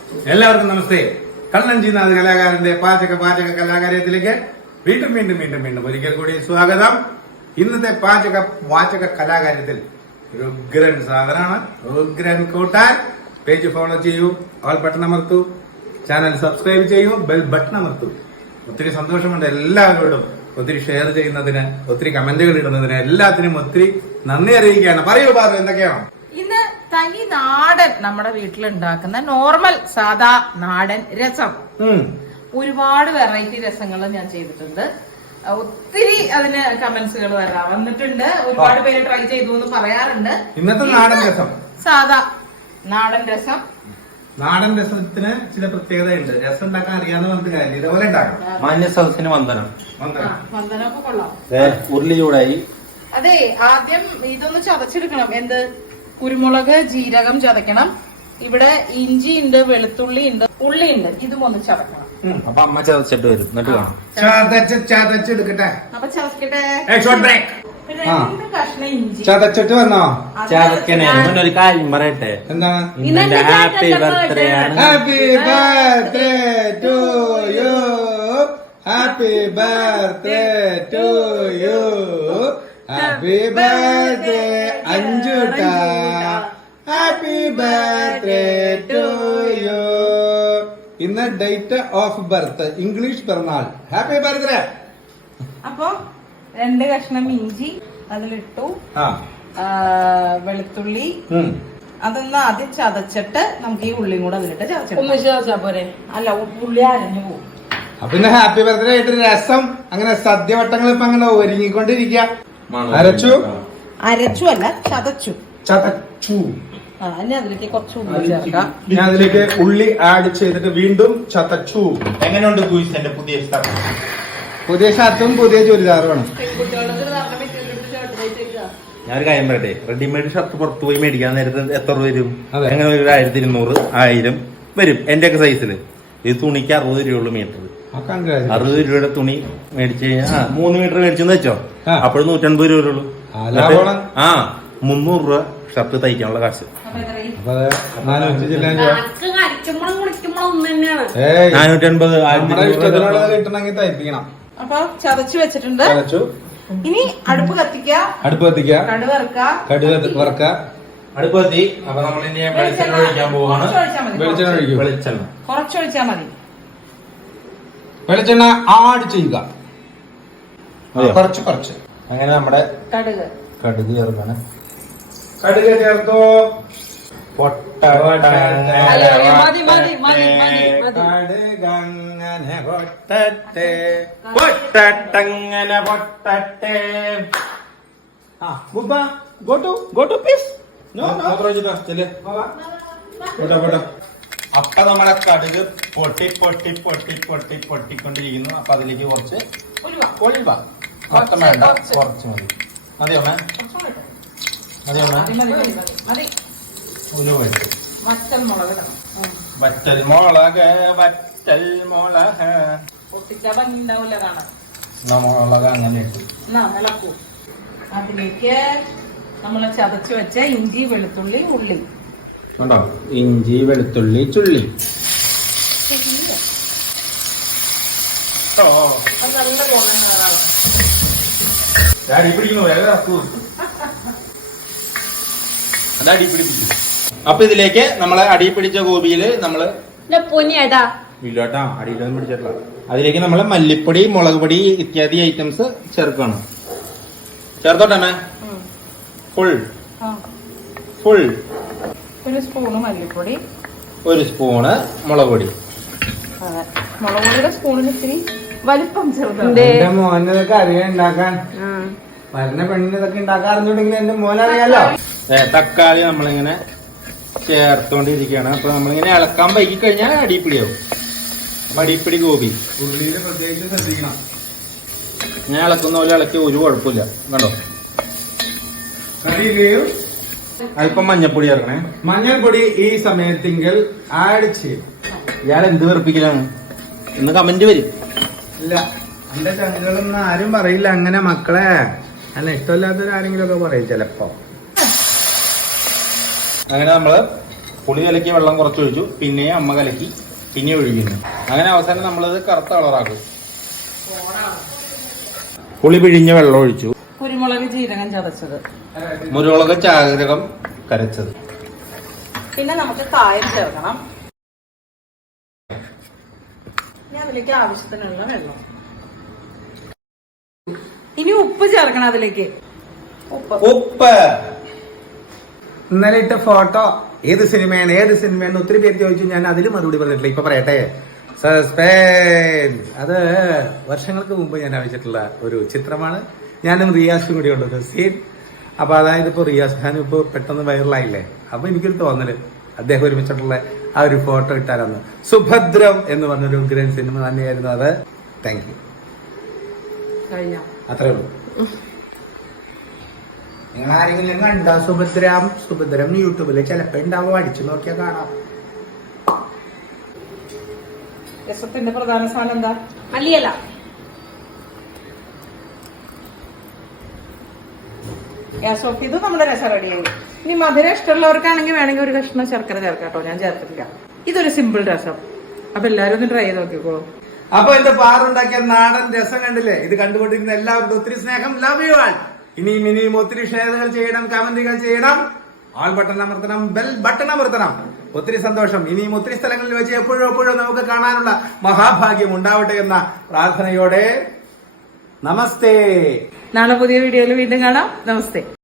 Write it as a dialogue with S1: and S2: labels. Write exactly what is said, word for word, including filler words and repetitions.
S1: എല്ലാവർക്കും നമസ്തേ. കണ്ണഞ്ചിനാഥ് കലാകാരന്റെ പാചക പാചക കലാകാര്യത്തിലേക്ക് വീണ്ടും വീണ്ടും വീണ്ടും വീണ്ടും ഒരിക്കൽ കൂടി സ്വാഗതം. ഇന്നത്തെ പാചക വാചക കലാകാര്യത്തിൽ ഒരു ഉഗ്രൻ സാധനമാണ്, ഉഗ്രൻ കൂട്ടാൻ. പേജ് ഫോളോ ചെയ്യൂ, ഓൾ ബട്ടൺ അമർത്തൂ, ചാനൽ സബ്സ്ക്രൈബ് ചെയ്യൂ, ബെൽ ബട്ടൺ അമർത്തൂ. ഒത്തിരി സന്തോഷമുണ്ട് എല്ലാവരോടും ഒത്തിരി ഷെയർ ചെയ്യുന്നതിന്, ഒത്തിരി കമന്റുകൾ ഇടുന്നതിന്, എല്ലാത്തിനും ഒത്തിരി നന്ദി അറിയിക്കുകയാണ്. പറയൂ ബാബു, എന്തൊക്കെയാണ്
S2: ഇന്ന് തനി നാടൻ നമ്മുടെ വീട്ടിലുണ്ടാക്കുന്ന നോർമൽ സാധാ നാടൻ രസം. ഒരുപാട് വെറൈറ്റി രസങ്ങൾ ഞാൻ ചെയ്തിട്ടുണ്ട്. ഒത്തിരി അതിന് കമന്റ്സുകൾ വരാ വന്നിട്ടുണ്ട്. ഒരുപാട് പേര് ട്രൈ ചെയ്തു എന്ന് പറയാറുണ്ട്.
S1: ഇന്നത്തെ നാടൻ രസം
S2: സാധാ നാടൻ രസം.
S1: നാടൻ രസത്തിന് ചില പ്രത്യേകതയുണ്ട്. രസം ഉണ്ടാക്കാൻ അറിയാന്ന് പറഞ്ഞിട്ട് കാര്യം ഇതേപോലെ ഉണ്ടാക്കണം.
S3: മാന്യസദസ്സിന് വന്ദനം.
S2: വന്ദനമൊക്കെ കൊള്ളാം.
S3: ഉരുളി ചൂടായി.
S2: അതെ, ആദ്യം ഇതൊന്ന് ചതച്ചെടുക്കണം. എന്ത്? കുരുമുളക്, ജീരകം ചതക്കണം. ഇവിടെ ഇഞ്ചി ഉണ്ട്, വെളുത്തുള്ളി ഉണ്ട്, ഉള്ളി ഉണ്ട്. ഇതും ഒന്ന് ചതക്കണം.
S3: അപ്പൊ അമ്മ ചതച്ചിട്ട് വരും, എന്നിട്ട് കാണാം.
S1: ചതച്ച് ചതച്ചെടുക്കട്ടെ.
S2: അപ്പൊ ചതക്കട്ടെ.
S1: രണ്ട്
S2: കഷ്ണം ഇഞ്ചി
S1: ചതച്ചിട്ട് വന്നോ?
S3: ചതക്കണേ. ഒരു കാര്യം പറയട്ടെ,
S1: എന്താണ്?
S3: ഇന്നെന്റെ ഹാപ്പി ബർത്ത്ഡേ ആണ്.
S1: Happy birthday to you, happy birthday to you, happy birthday അഞ്ചുട്ട, ഹാപ്പി ബർത്ത്ഡേ ടു യു. ഇന്ന് ഡേറ്റ് ഓഫ് ബർത്ത്, ഇംഗ്ലീഷ് പിറന്നാൾ. Happy birthday.
S2: അപ്പൊ രണ്ട് കഷ്ണം ഇഞ്ചി അതിലിട്ടു, വെളുത്തുള്ളി അതൊന്ന് ആദ്യം ചതച്ചിട്ട് നമുക്ക് ഈ ഉള്ളിയും കൂടെ അതിലിട്ട് ചതച്ചാ പോരെ? അല്ല, ഉള്ളി അരഞ്ഞു പോകും.
S1: പിന്നെ ഹാപ്പി ബർത്ത്ഡേ ആയിട്ട് രസം അങ്ങനെ സദ്യവട്ടങ്ങൾ ഇപ്പൊ അങ്ങനെ ഒരുങ്ങിക്കൊണ്ടിരിക്കുക. അരച്ചു
S2: അരച്ചു അല്ല, ചതച്ചു.
S1: ചതച്ചു.
S2: ഇനി അതിലേക്ക് കുറച്ച് ഉള്ളി ചേർക്കാം.
S1: ഞാൻ അതിലേക്ക് ഉള്ളി ആഡ് ചെയ്തിട്ട് വീണ്ടും ചതച്ചു.
S3: എങ്ങനെയുണ്ട് ഗൂയിസ് എന്റെ പുതിയ സ്ഥലം?
S1: പുതിയ ഷർട്ടും പുതിയ ചുരിദാറുമാണ്.
S3: ഞാനൊരു കാര്യം പറയട്ടെ, റെഡിമെയ്ഡ് ഷർട്ട് പുറത്ത് പോയി മേടിക്കാൻ നേരത്തെ എത്ര രൂപ വരും? എങ്ങനെ ഒരു ആയിരത്തി ഇരുന്നൂറ് ആയിരം വരും എന്റെ ഒക്കെ സൈസില്. ഇത് തുണിക്ക് അറുപത് രൂപയുള്ളൂ മീറ്റർ. അറുപത് രൂപയുടെ തുണി മേടിച്ചു കഴിഞ്ഞാൽ മൂന്ന് മീറ്റർ മേടിച്ചെന്ന് വെച്ചോ, അപ്പോഴും നൂറ്റൻപത് രൂപ വരുള്ളൂ. ആ മുന്നൂറ് രൂപ ഷർട്ട് തയ്ക്കാനുള്ള കാശ്. നാനൂറ്റി അൻപത്
S1: കിട്ടണമെങ്കിൽ തയ്പ്പിക്കണം.
S2: അപ്പൊ ചതച്ചു വെച്ചിട്ടുണ്ട്. ഇനി അടുപ്പ് കത്തിക്ക,
S1: അടുപ്പ് കത്തിക്ക,
S2: കടുക് വറുക്ക,
S1: കടുക് വറുക്ക,
S3: അടുപ്പ് കത്തി. അപ്പൊ നമ്മൾ ഇനി വെളിച്ചെണ്ണ ഒഴിക്കാൻ പോവാണ്.
S1: വെളിച്ചെണ്ണ ഒഴിക്കും.
S3: വെളിച്ചെണ്ണ
S2: കുറച്ചൊഴിച്ചാ മതി.
S1: വെളിച്ചെണ്ണ ആഡ് ചെയ്യുക, കുറച്ച് കുറച്ച്.
S3: അങ്ങനെ നമ്മുടെ
S2: കടുക്
S3: കടുക് ചേർക്കാണ്.
S1: കടുക് ചേർത്തോ.
S3: കടുകങ്ങനെ പൊട്ടട്ടെ, പൊട്ടട്ടങ്ങനെ പൊട്ടട്ടെ.
S1: Go to, go to please. No, no.
S3: അപ്പൊ നമ്മളെ കടുക് പൊട്ടി പൊട്ടി പൊട്ടി പൊട്ടി പൊട്ടിക്കൊണ്ടിരിക്കുന്നു. അപ്പൊ അതിലേക്ക് കുറച്ച് ഒഴിവ. മൊത്തം വേണ്ട, കുറച്ച് മതി. മതിയോ മേ? മതിയോ മേ? ഉലുവ ഇട്ടു.
S2: വറ്റൽ മുളക് ഇടണം.
S3: വറ്റൽ മുളക്, വറ്റൽ മുളക്.
S2: പൊട്ടിച്ചാ ഭംഗി ഉണ്ടാവില്ല കാണാൻ.
S3: മുളക് അങ്ങനെ ഇട്ടു.
S2: ഇളക്കൂ. അതിലേക്ക് നമ്മൾ ചതച്ചു വെച്ച ഇഞ്ചി, വെളുത്തുള്ളി, ഉള്ളി
S3: കണ്ടോ? ഇഞ്ചി, വെളുത്തുള്ളി, ചുള്ളി.
S2: നല്ല ഗുണം.
S3: അടി പിടിക്കുന്നു, അത് അടി പിടിപ്പിച്ചു. അപ്പൊ ഇതിലേക്ക് നമ്മള് അടി പിടിച്ച ഗോപിയില് നമ്മള് ഇല്ലാട്ടാ അടിയിലൊന്നും പിടിച്ചിട്ടില്ല. അതിലേക്ക് നമ്മള് മല്ലിപ്പൊടി, മുളക് പൊടി ഇത്യാദി ഐറ്റംസ് ചേർക്കണം. ചേർത്തോട്ടെ മേ? ഫുൾ ഫുൾ
S2: ഒരു സ്പൂണ് മല്ലിപ്പൊടി,
S3: ഒരു സ്പൂണ് മുളക് പൊടി.
S2: മുളക് പൊടിയുടെ സ്പൂണിന് ഇത്തിരി വലിപ്പം ചെറുതുണ്ട്.
S1: എന്റെ മോനൊക്കെ അറിയാൻ ഉണ്ടാക്കാൻ, വരുന്ന പെണ്ണിന് ഇതൊക്കെ ഉണ്ടാക്കാൻ അറിഞ്ഞിട്ടുണ്ടെങ്കിൽ എന്റെ മോനറിയാലോ.
S3: തക്കാളി നമ്മളിങ്ങനെ ചേർത്തോണ്ടിരിക്കുകയാണ്. അപ്പൊ നമ്മളിങ്ങനെ ഇളക്കാൻ വൈകി കഴിഞ്ഞാൽ അടിപ്പിടിയാവും. അടിപ്പിടി ഗോപി.
S1: ഉള്ളിയില് പ്രത്യേകിച്ച് ശ്രദ്ധിക്കണം.
S3: ഞാൻ ഇളക്കുന്ന പോലെ ഇളക്കി ഒരു കുഴപ്പമില്ല. കണ്ടോ?
S1: കറിയിലെയും
S3: അല്പം മഞ്ഞപ്പൊടി ചേർക്കണേ.
S1: മഞ്ഞൾപ്പൊടി ഈ സമയത്തെങ്കിൽ ആഡ് ചെയ്യും.
S3: ഇയാൾ എന്ത് വെറുപ്പിക്കലാണ് ഇന്ന് കമന്റ് വരും.
S1: ഇല്ല, എന്റെ ചങ്ങലൊന്നും ആരും പറയില്ല അങ്ങനെ മക്കളെ. അല്ല, ഇഷ്ടമില്ലാത്തവരാരെങ്കിലും ഒക്കെ പറയും ചിലപ്പോ.
S3: അങ്ങനെ നമ്മള് പുളി കലക്കി വെള്ളം കുറച്ച് ഒഴിച്ചു, പിന്നെ അമ്മ കലക്കി പിന്നെ ഒഴിക്കുന്നു. അങ്ങനെ അവസാനം നമ്മളത് കറുത്ത കളറാക്കും. പുളി പിഴിഞ്ഞ വെള്ളം ഒഴിച്ചു,
S2: കുരുമുളക് ജീരകം ചതച്ചത്,
S3: മുരുമുളക് ചാരകം കരച്ചത്.
S2: പിന്നെ നമുക്ക് കായം ചേർക്കണം. ഇനി അതിലേക്ക് ആവശ്യത്തിനുള്ള വെള്ളം. ഇനി ഉപ്പ് ചേർക്കണം അതിലേക്ക്. ഉപ്പ്
S3: ഉപ്പ്
S1: ഇന്നലെ ഇട്ട ഫോട്ടോ ഏത് സിനിമയാണ് ഏത് സിനിമയാണ് ഒത്തിരി പേര് ചോദിച്ചു. ഞാൻ അതിൽ മറുപടി പറഞ്ഞിട്ടില്ല. ഇപ്പൊ പറയട്ടെ, സസ്പെൻസ്. അത് വർഷങ്ങൾക്ക് മുമ്പ് ഞാൻ ആവശ്യമായിട്ടുള്ള ഒരു ചിത്രമാണ്. ഞാനും റിയാസും കൂടി ഉള്ളത് സീൻ. അപ്പൊ അതായത് ഇപ്പൊ റിയാസ് ഖാൻ ഇപ്പൊ പെട്ടെന്ന് വൈറലായില്ലേ. അപ്പൊ എനിക്കൊരു തോന്നല് അദ്ദേഹം ഒരുമിച്ചിട്ടുള്ള ആ ഒരു ഫോട്ടോ ഇട്ടാലെന്ന്. സുഭദ്രം എന്ന് പറഞ്ഞൊരു ഉഗ്രൻ സിനിമ തന്നെയായിരുന്നു അത്. Thank you.
S2: കഴിഞ്ഞോ?
S1: അത്രേ ഉള്ളൂ. നിങ്ങൾ ആരെങ്കിലും കണ്ടാ സുഭദ്രം സുഭദ്രം യൂട്യൂബില് ചിലപ്പോ ഉണ്ടാവും, അടിച്ചു നോക്കിയാൽ കാണാം.
S2: രസത്തിന്റെ പ്രധാന സാധനം എന്താ? മല്ലിയല. ഗ്യാസ് ഓഫ് ചെയ്തു. നമ്മുടെ രസം റെഡിയായി. ഇനി മധുരം ഇഷ്ടമുള്ളവർക്കാണെങ്കിൽ വേണമെങ്കിൽ ഒരു കഷ്ണം ശർക്കര ചേർക്കാം കേട്ടോ. ഞാൻ ചേർത്തിട്ടില്ല. ഇതൊരു സിമ്പിൾ രസം. അപ്പൊ എല്ലാവരും ഒന്ന് ട്രൈ ചെയ്ത് നോക്കിക്കോളൂ.
S1: അപ്പൊ എന്റെ പാറുണ്ടാക്കിയ നാടൻ രസം കണ്ടില്ലേ? ഇത് കണ്ടുകൊണ്ടിരിക്കുന്ന എല്ലാവർക്കും ഒത്തിരി സ്നേഹം. Love you all. ഇനിയും ഇനിയും ഒത്തിരി ഷെയറുകൾ ചെയ്യണം, കമന്റുകൾ ചെയ്യണം, ആൾ ബട്ടൺ അമർത്തണം, ബെൽ ബട്ടൺ അമർത്തണം. ഒത്തിരി സന്തോഷം. ഇനിയും ഒത്തിരി സ്ഥലങ്ങളിൽ വെച്ച് എപ്പോഴും എപ്പോഴും നമുക്ക് കാണാനുള്ള മഹാഭാഗ്യം ഉണ്ടാവട്ടെ എന്ന പ്രാർത്ഥനയോടെ നമസ്തേ.
S2: നാളെ പുതിയ വീഡിയോയിൽ വീണ്ടും കാണാം. നമസ്തേ.